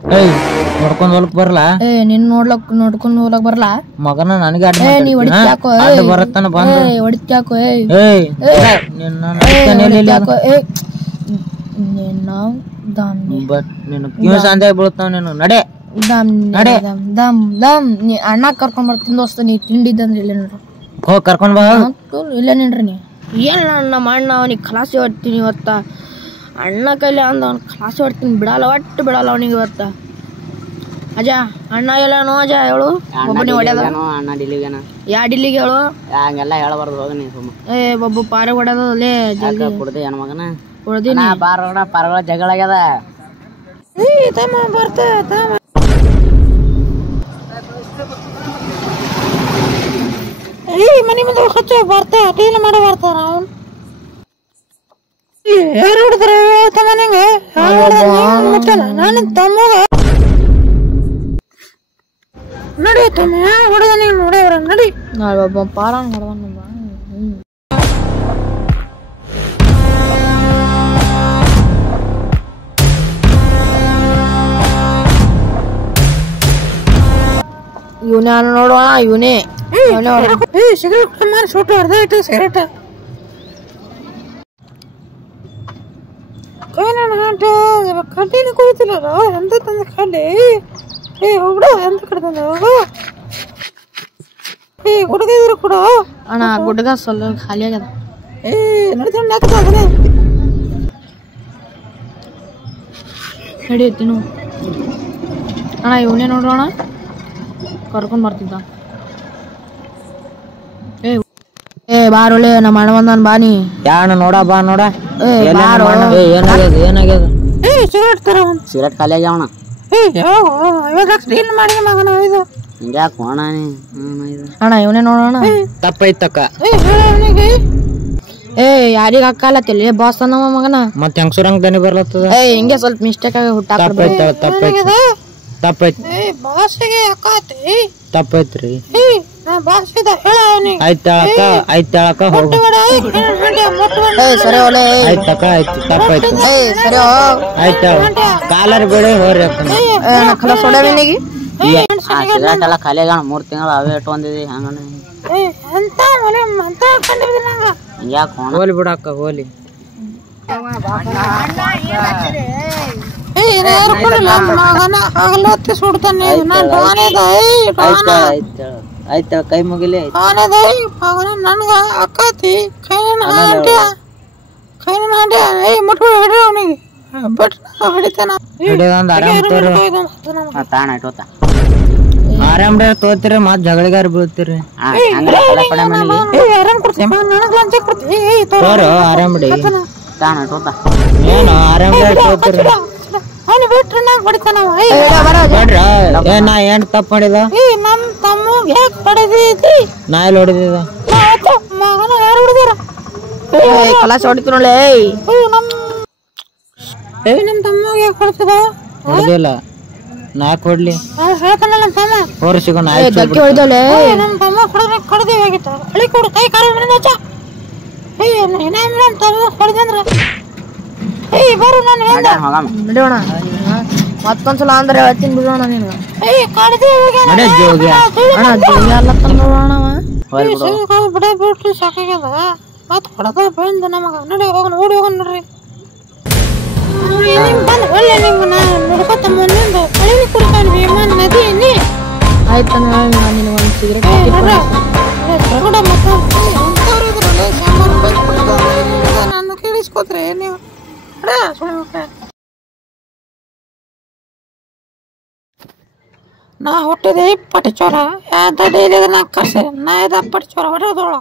ಏಯ್ ನೋಡ್ಕೊಂಡ್ ಹೋಲಕ್ ಬರಲ್ಲ ನಿನ್ ನೋಡ್ಕೊಂಡ್ ಹೋಗ್ಲಕ್ ಬರಲ್ಲ ಮಗನ ನನಗೆ ನೀ ಹೊಡಿತ್ಯಾಕೋ ಬರತ್ತಾನ ಬಂದ ಹೊಡಿತ್ಯಾಕೋ ಬಟ್ ನೀನು ಸಂದೆ ಬೀಳ್ತಾವ ನೀನು ನಡೆ ಅಣ್ಣ ಕರ್ಕೊಂಡ್ ಬರ್ತೀನಿ ದೋಸ್ತ ನೀ ತಿಂಡಿದ್ದಂದ್ರೆ ಇಲ್ಲ ನೋಡ್ರಿ ಹೋಗಿ ಕರ್ಕೊಂಡ್ ಬಾ ಇಲ್ಲ ನಿನ್ರಿ ನೀ ಏನ್ ನಮ್ಮ ಅಣ್ಣ ಅವನಿಗೆ ಖಲಾಸಿ ಹೊಡ್ತೀನಿ ಇವತ್ತ ಅಣ್ಣ ಕೈಲಿ ಅಂದ ಅವ್ನ ಖಲಾಸಿ ಹೊಡ್ತೀನಿ ಬಿಡಲ್ಲ ಒಟ್ಟು ಬಿಡಲ್ಲ ಅವನಿಗೆ ಇವತ್ತ ಅಜ ಅಣ್ಣ ಎಲ್ಲಾನು ಅಜ ಹೇಳು ಒಬ್ಬನಿ ಹೊಡ್ಯದ ಅಣ್ಣ ಡಿಲಿಗೇನ ಯಾ ಡಿಲ್ಲಿಗೆ ಹೇಳು ಹಂಗೆಲ್ಲ ಹೇಳಬಾರ್ದು ಹೋಗ ನೀ ಸುಮ್ಮ ಒಬ್ಬ ಪಾರೆ ಹೊಡ್ಯದಲ್ಲೇ ಜಲ್ದಿ ಕುಡ್ದಿ ಹೆಣ್ಣ ಮಗನ ಹೊಡ್ದೀನಿ ಬಾರೋಣ ಪಾರಗಳ ಜಗಳ ಆಗ್ಯದ ಬರ್ತಾ ಮನಿ ಮುಂದೆ ಹಚ್ಚ ಬರ್ತಾ ಟೀಲ್ ಮಾಡಿ ಬರ್ತಾರ ಅವನು ಯಾರು ಹೊಡಿದ್ರೆ ತಮ್ಮನಿಗೆ ನಾನು ತಮ್ಮಗ ನಡಿ ತಮ್ಮ ಹೊಡೆದ ನೀನು ನೋಡ್ಯಾರ ನಡಿ ನಾಳೆ ಒಬ್ಬ ಪಾರಾನ್ ಹೊಡೆದ ಇವನೇ ನೋಡುವ ಇವನೇ ಸಿಗರೇಟ್ ಮಾರಿ ಸುಟ್ಟು ಅರ್ಧ ಇಟ್ಟು ಸಿಗರೇಟ್ ಕಡ್ಡಿನ ಕುಯ್ತಿಲ್ಲ ಎಂತ ತಂದ ಕಡ್ಡಿ ಹೋಗ್ಬಿಡ ಎಂತ ಕಡೆ ತಂದ ಹೋಗು ಗುಡ್ಗ ಇದ್ರು ಕೂಡ ಅಣ್ಣ ಗುಡ್ಗ ಸ್ವಲ್ಪ ಖಾಲಿ ಆಗ್ಯದ ನಡಿಯತ್ತೀನು ಅಣ್ಣ ಇವನೇ ನೋಡ್ರೋಣ ಕರ್ಕೊಂಡ್ ಬರ್ತಿದ್ದ ಬಾರೊಳ್ಳೆ ನಮ್ಮ ಅಣ್ಣ ಬಂದಾನ ಬಾನಿ ಯಾಣ ನೋಡ ಬಾ ನೋಡ ಏನಾಗ್ಯದ ಸಿಗರೇಟ್ ಖಾಲಿ ಆಗ್ಯಾವಣ ಹಿಂಗ್ಯಾಕ ಹೋಣ ಅಣ್ಣ ಇವನೇ ನೋಡೋಣ ತಪ್ಪೈತಕ್ಕ ಯಾರಿಗ ಅಕ್ಕಲತ್ತಿಲ್ಲ ಬಾಸ್ ನಮ್ಮ ಮಗನ ಮತ್ ಹೆಂಗ್ಸುರಂಗ್ ದನಿ ಬರ್ಲತ್ತದ ಹಿಂಗೆ ಸ್ವಲ್ಪ ಮಿಸ್ಟೇಕ್ ಆಗಿ ತಪ್ಪೈತ್ರಿ ಆಯ್ತಾಳಕ್ಕ ಹೋಗ ಆಯ್ತಕ್ಕ ಆಯ್ತು ತಪ್ಪಾಯ್ತು ಆಯ್ತ ಕಾಲರ್ ಬೇಡ ಹೋರಿ ಸಿಗರೇಟ್ ಎಲ್ಲ ಖಾಲಿ ಆಗ್ಯಾವ 3 ತಿಂಗಳು ಅವೇ ಇಟ್ಕೊಂಡಿದ್ವಿ ಹಂಗ ಹಿಂಗ್ಯಾಕ ಹೋಲಿ ಬಿಡಕ್ಕ ಹೋಲಿ ಆಯ್ತ ಕೈ ಮುಗಿಲಿ ನನ್ಗ ಅಕ್ಕತಿ ಆರಾಮ್ ತೋತಿರಿ ಮತ್ ಜಗಳಿಗಾರ ಬೀಳ್ತೀರಿ ಆರಾಮ್ ಏನು ಆರಾಮ್ ತೋತಿರಿ ನಾ ಏನ್ ತಪ್ಪ ಮಾಡಿದ ನಾ ಎಲ್ಲಿ ಹೊಡೆದಿದ ಕಲಾಸ ಹೊಡಿತು ನೋಡ್ಲೆ ಹೊಡೆದಿಲ್ಲ ನಾ ಯಾಕೆ ಹೊಡ್ಲಿ ಹೋರಿಸಿಗ ನಾ ಹೊಡೆದಲೆ ನಡಿಯೋಣ ಮತ್ತೊಂದ್ಸಲ ಅಂದ್ರೆ ಹೇಳ್ತೀನಿ ಬಿಡೋಣ ನೀನು ಬಿಟ್ರಿ ಸಾಕಾಗ್ಯದ ಮತ್ ಹೊಡೆದ ಬಂದ ನಮಗ ನಡಿ ಹೋಗೋಣ ಓಡಿ ಹೋಗೋಣ ನೋಡ್ರಿ ಆಯ್ತು ನಿನಗೊಂದು ಸಿಗರೇಟ್ ನಾನು ಕೇಳಿಸ್ಕೋತ್ರೆ ನೀವು ನಾ ಹುಟ್ಟಿದೆ ಪಟಿಚೋರ ಯಾವ್ದ ಡೈಲಿ ನಾ ಕರ್ಸೆ ನಾ ಇದ ಪಟಿಚೋರ ಹೊಡೆದೋಳ